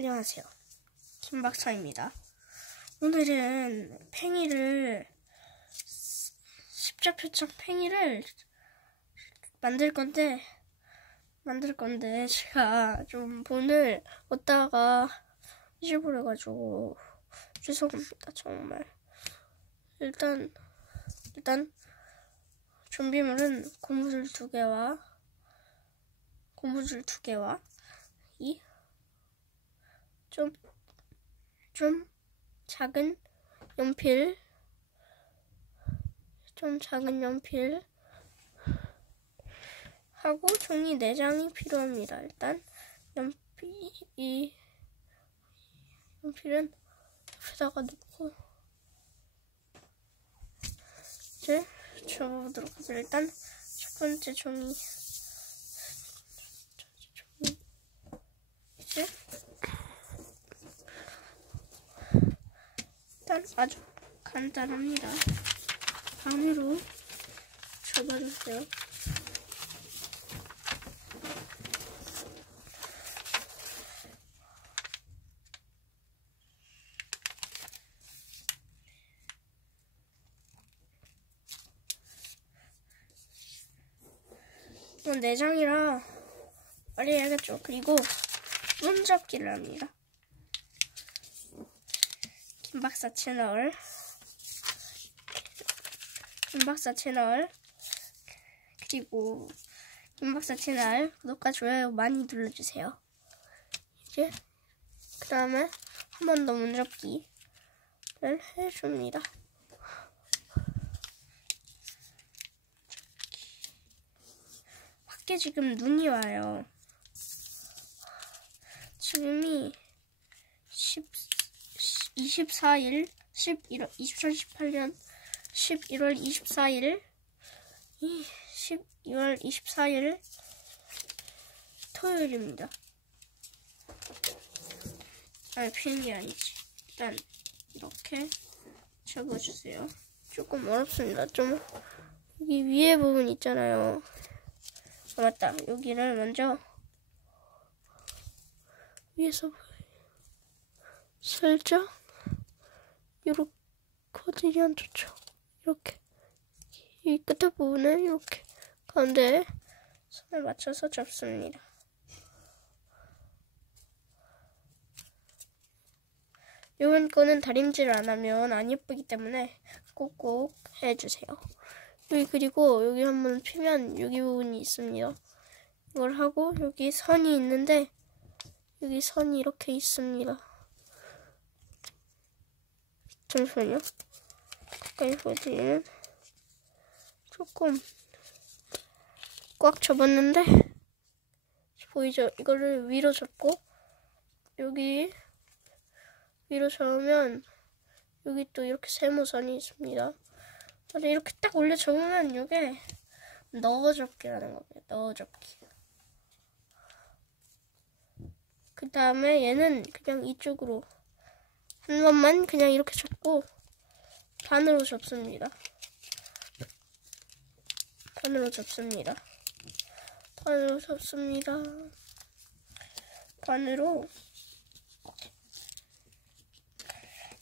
안녕하세요. 김박사입니다. 오늘은 팽이를 십자표창 팽이를 만들 건데 만들 건데 제가 좀 본을 얻다가 잊어버려가지고 죄송합니다 정말 일단 일단 준비물은 고무줄 두 개와 고무줄 두 개와 이 좀, 좀 작은 연필, 좀 작은 연필, 하고 종이 4장이 필요합니다. 일단, 연필, 이, 연필은 옆에다가 놓고, 이제 접어보도록 하겠습니다. 일단, 첫 번째 종이, 이제, 일단 아주 간단합니다. 반으로 접어주세요. 이건 내장이라 빨리 해야겠죠. 그리고 문접기를 합니다. 김박사 채널 김박사 채널 그리고 김박사 채널 구독과 좋아요 많이 눌러주세요. 이제 그 다음에 한 번 더 문접기를 해줍니다. 밖에 지금 눈이 와요. 지금이 10 24일 11월 2018년 11월 24일 12월 24일 토요일입니다. 아, 비행기 아니지. 일단 이렇게 적어주세요. 조금 어렵습니다. 좀 여기 위에 부분 있잖아요. 아, 맞다. 여기를 먼저 위에서 살짝 이렇게 거지면 좋죠. 이렇게 이 끝에 부분을 이렇게 가운데 선을 맞춰서 접습니다. 이번 거는 다림질을 안 하면 안 예쁘기 때문에 꼭꼭 해주세요. 여기 그리고 여기 한번 피면 여기 부분이 있습니다. 이걸 하고 여기 선이 있는데 여기 선이 이렇게 있습니다. 잠시만요. 가까이 보여드리면 조금 꽉 접었는데 보이죠? 이거를 위로 접고 여기 위로 접으면 여기 또 이렇게 세모선이 있습니다. 이렇게 딱 올려 접으면 이게 넣어 접기라는 겁니다. 넣어 접기. 그 다음에 얘는 그냥 이쪽으로 한 번만 그냥 이렇게 접고 반으로 접습니다. 반으로 접습니다. 반으로 접습니다. 반으로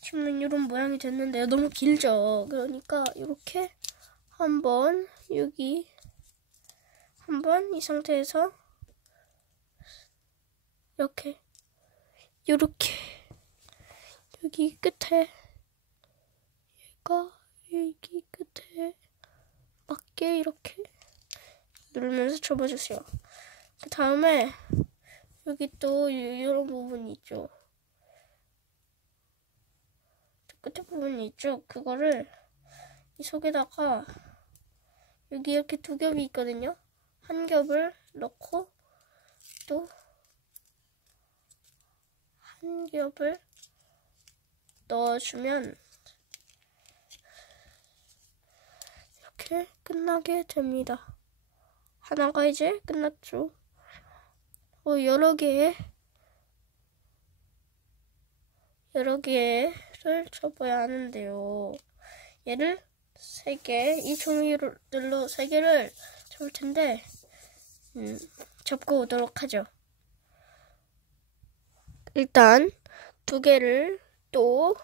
지금 이런 모양이 됐는데요. 너무 길죠? 그러니까 이렇게 한번 여기 한번 이 상태에서 이렇게 이렇게 여기 끝에 얘가 여기 끝에 맞게 이렇게 누르면서 접어주세요. 그 다음에 여기 또 이런 부분이 있죠. 끝에 부분이 있죠. 그거를 이 속에다가 여기 이렇게 두 겹이 있거든요. 한 겹을 넣고 또 한 겹을 넣어주면 이렇게 끝나게 됩니다. 하나가 이제 끝났죠. 어, 여러 개의 여러 개를 접어야 하는데요. 얘를 세 개, 이 종이들로 세 개를 접을 텐데, 음, 접고 오도록 하죠. 일단 두 개를 또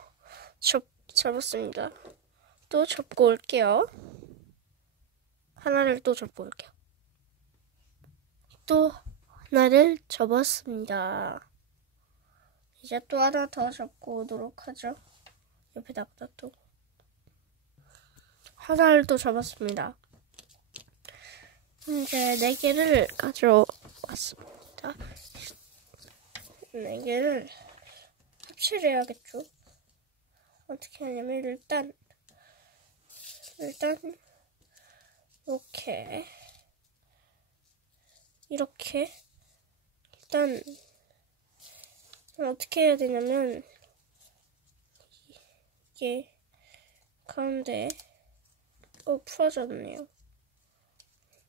접, 접었습니다. 또 접고 올게요. 하나를 또 접고 올게요. 또 하나를 접었습니다. 이제 또 하나 더 접고 오도록 하죠. 옆에다가 또 하나를 또 접었습니다. 이제 네 개를 가져왔습니다. 네 개를 합치를 해야겠죠. 어떻게 하냐면 일단 일단 이렇게 이렇게 일단 어떻게 해야 되냐면 이게 가운데 어 풀어졌네요.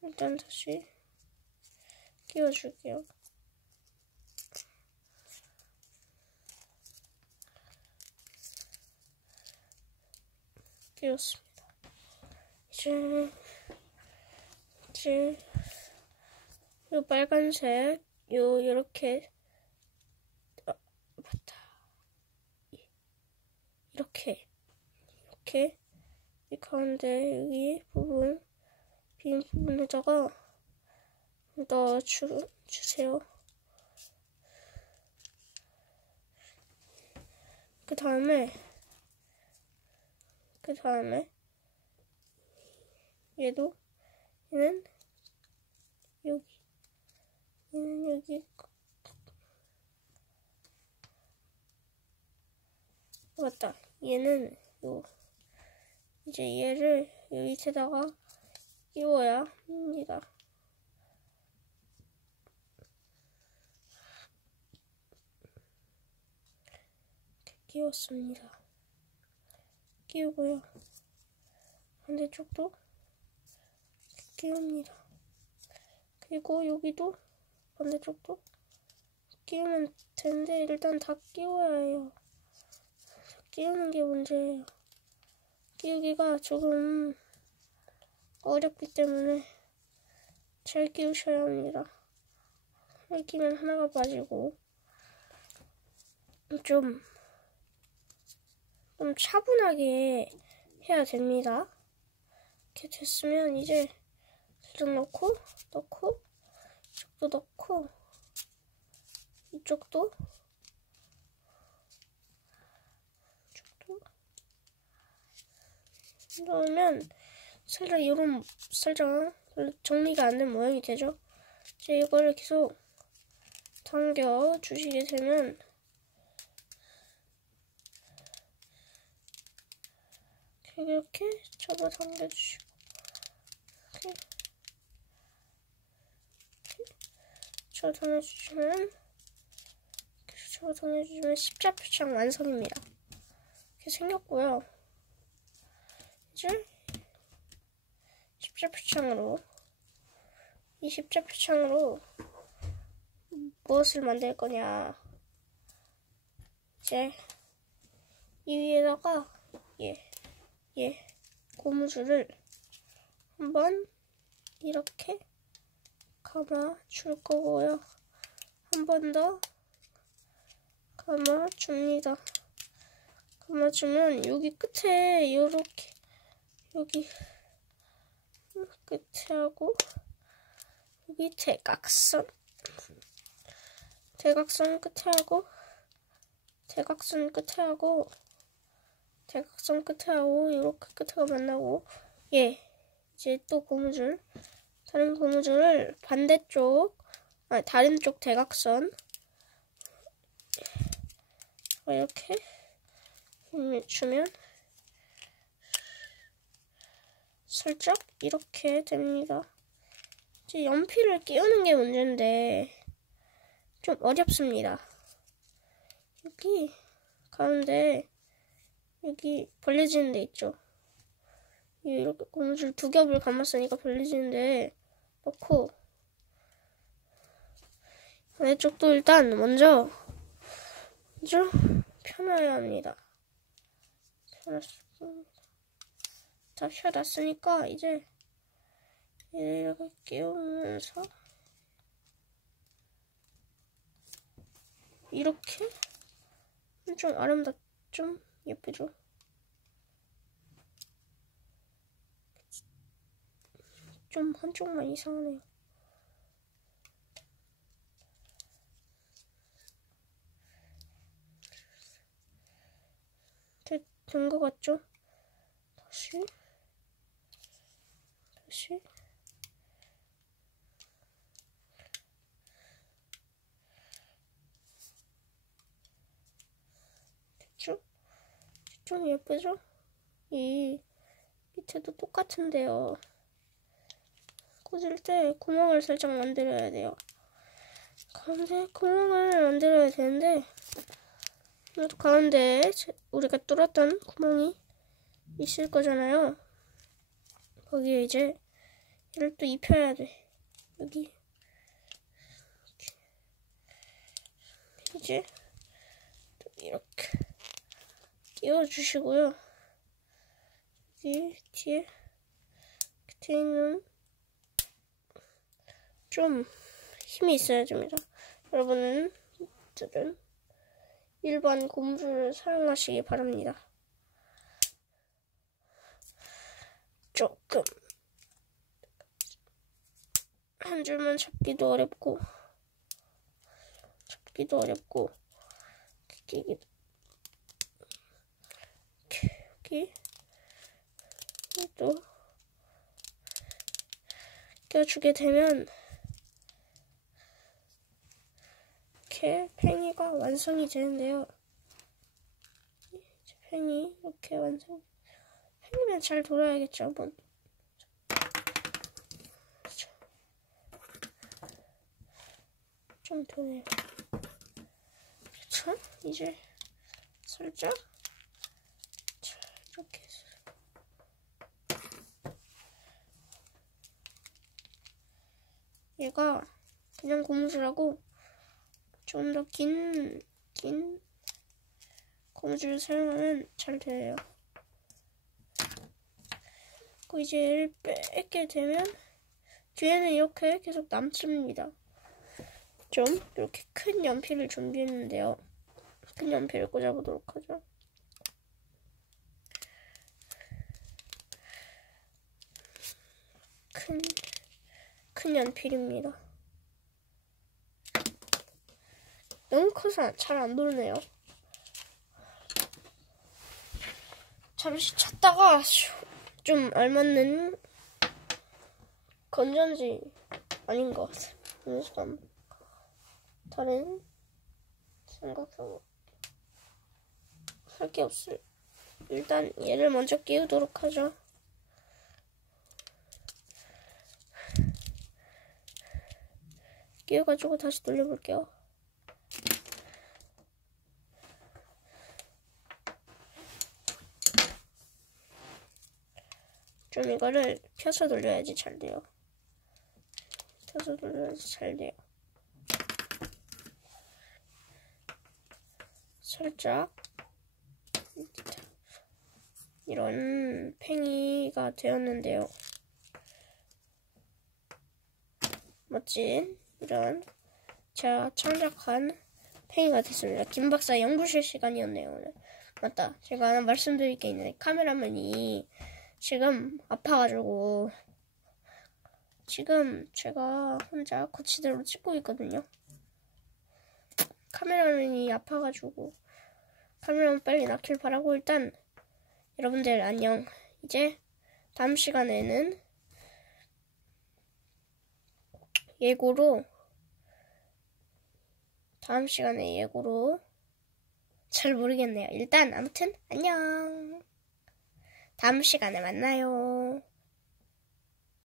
일단 다시 끼워줄게요. 끼웠습니다. 이제 이제 요 빨간색 요 이렇게 어, 맞다 이렇게 이렇게 이 가운데 여기 부분 빈 부분에다가 넣어 주, 주세요. 그 다음에 그 다음에 얘도? 얘는 여기. 얘는 여기. 맞다. 얘는 요. 이제 얘를 요 밑에다가 끼워야 합니다. 끼웠습니다. 끼우고요. 반대쪽도 끼웁니다. 그리고 여기도 반대쪽도 끼우면 되는데 일단 다 끼워야 해요. 끼우는 게 문제예요. 끼우기가 조금 어렵기 때문에 잘 끼우셔야 합니다. 끼면 하나가 빠지고 좀, 좀 차분하게 해야 됩니다. 이렇게 됐으면 이제 좀 넣고 넣고 이쪽도 넣고 이쪽도 이쪽도 넣으면 살짝 이런 살짝 정리가 안 된 모양이 되죠. 이제 이거를 계속 당겨 주시게 되면 이렇게 접어 당겨 주시고. 이렇게. 접어 당겨 주시면 이렇게 접어 당겨 주시면 십자 표창 완성입니다. 이렇게 생겼고요. 이제 십자 표창으로 이 십자 표창으로 무엇을 만들 거냐. 이제 이 위에다가 예, 예 고무줄을 한번 이렇게 감아 줄 거고요. 한 번 더 감아 줍니다. 감아 주면 여기 끝에 이렇게 여기 끝에 하고 여기 대각선 대각선 끝에 하고 대각선 끝에 하고 대각선 끝에하고 이렇게 끝에가 만나고 예 이제 또 고무줄 다른 고무줄을 반대쪽 아 다른 쪽 대각선 이렇게 주면 슬쩍 이렇게 됩니다. 이제 연필을 끼우는 게 문제인데 좀 어렵습니다. 여기 가운데 여기 벌려지는 데 있죠. 이렇게 고무줄 두 겹을 감았으니까 벌려지는 데 넣고 반대쪽도 일단 먼저 먼저 펴놔야 합니다. 펴놨습니다. 다 펴놨으니까 이제 이렇게 끼우면서 이렇게 좀 아름답 좀 예쁘죠? 좀 한쪽만 이상하네요. 된 것 같죠? 다시 다시 됐죠? 좀 예쁘죠? 이 밑에도 똑같은데요. 꽂을 때 구멍을 살짝 만들어야 돼요. 가운데 구멍을 만들어야 되는데 가운데 우리가 뚫었던 구멍이 있을 거잖아요. 거기에 이제 얘를 또 입혀야 돼. 여기 이제 또 이렇게 끼워주시고요. 여기 뒤에 밑에 있는 좀 힘이 있어야 됩니다. 여러분은 들은 일반 고무줄을 사용하시기 바랍니다. 조금 한 줄만 잡기도 어렵고 잡기도 어렵고 끼기도 여기 또 껴주게 되면 이렇게 팽이가 완성이 되는데요. 팽이 이렇게 완성. 팽이는 잘 돌아야겠죠, 한번. 좀 도네요. 자, 이제 살짝 자, 이렇게 해서 얘가 그냥 고무줄하고 좀 더 긴, 긴 고무줄을 사용하면 잘 돼요. 그리고 이제 얘를 뺏게 되면 뒤에는 이렇게 계속 남습니다. 좀 이렇게 큰 연필을 준비했는데요. 큰 연필을 꽂아보도록 하죠. 큰, 큰 연필입니다. 너무 커서 잘 안 돌네요. 잠시 찾다가 좀 알맞는 건전지 아닌 것 같아요. 그래서 다른 생각하고 할게 없어요. 일단 얘를 먼저 끼우도록 하죠. 끼워가지고 다시 돌려볼게요. 좀 이거를 펴서 돌려야지 잘 돼요. 펴서 돌려야지 잘 돼요. 살짝 이런 팽이가 되었는데요. 멋진 이런 제가 창작한 팽이가 됐습니다. 김 박사 연구실 시간이었네요. 오늘. 맞다. 제가 하나 말씀드릴 게 있는데 카메라맨이 지금 아파가지고 지금 제가 혼자 거치대로 찍고 있거든요. 카메라맨이 아파가지고 카메라만 빨리 낫길 바라고 일단 여러분들 안녕. 이제 다음 시간에는 예고로 다음 시간에 예고로 잘 모르겠네요. 일단 아무튼 안녕. 다음 시간에 만나요.